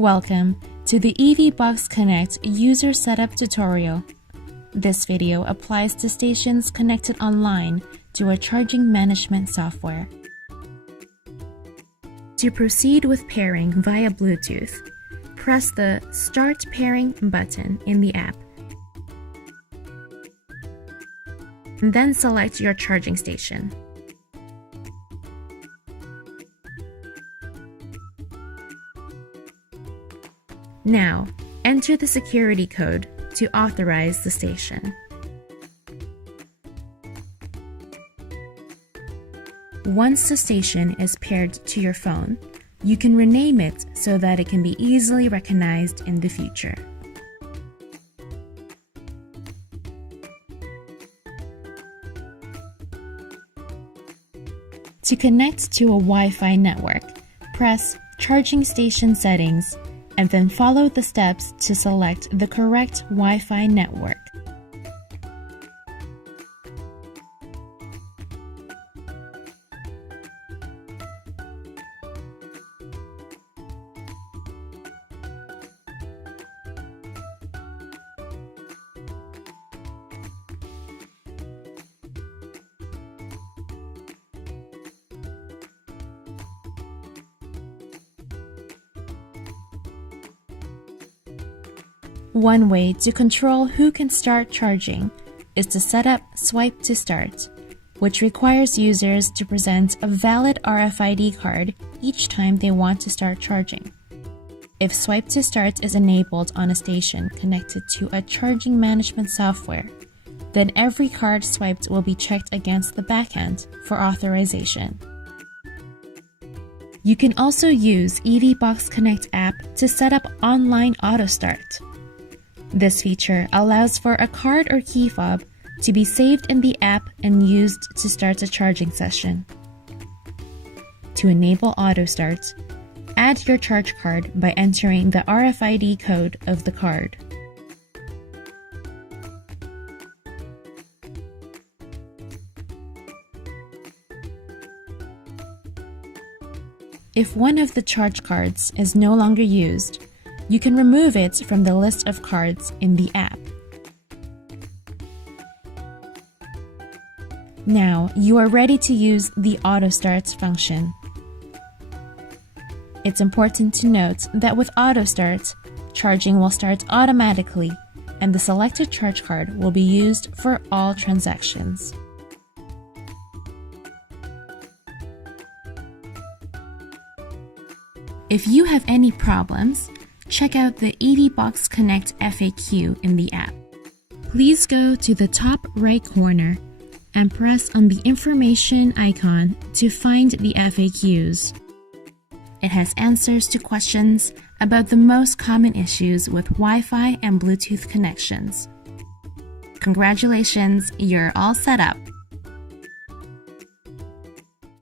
Welcome to the EVBox Connect user setup tutorial. This video applies to stations connected online to a charging management software. To proceed with pairing via Bluetooth, press the Start Pairing button in the app. And then select your charging station. Now, enter the security code to authorize the station. Once the station is paired to your phone, you can rename it so that it can be easily recognized in the future. To connect to a Wi-Fi network, press Charging Station Settings and then follow the steps to select the correct Wi-Fi network. One way to control who can start charging is to set up Swipe to Start, which requires users to present a valid RFID card each time they want to start charging. If Swipe to Start is enabled on a station connected to a charging management software, then every card swiped will be checked against the backend for authorization. You can also use EVBox Connect app to set up online auto start. This feature allows for a card or key fob to be saved in the app and used to start a charging session. To enable auto start, add your charge card by entering the RFID code of the card. If one of the charge cards is no longer used, you can remove it from the list of cards in the app. Now you are ready to use the Auto Start function. It's important to note that with Auto Start, charging will start automatically and the selected charge card will be used for all transactions. If you have any problems, check out the EVBox Connect FAQ in the app. Please go to the top right corner and press on the information icon to find the FAQs. It has answers to questions about the most common issues with Wi-Fi and Bluetooth connections. Congratulations, you're all set up!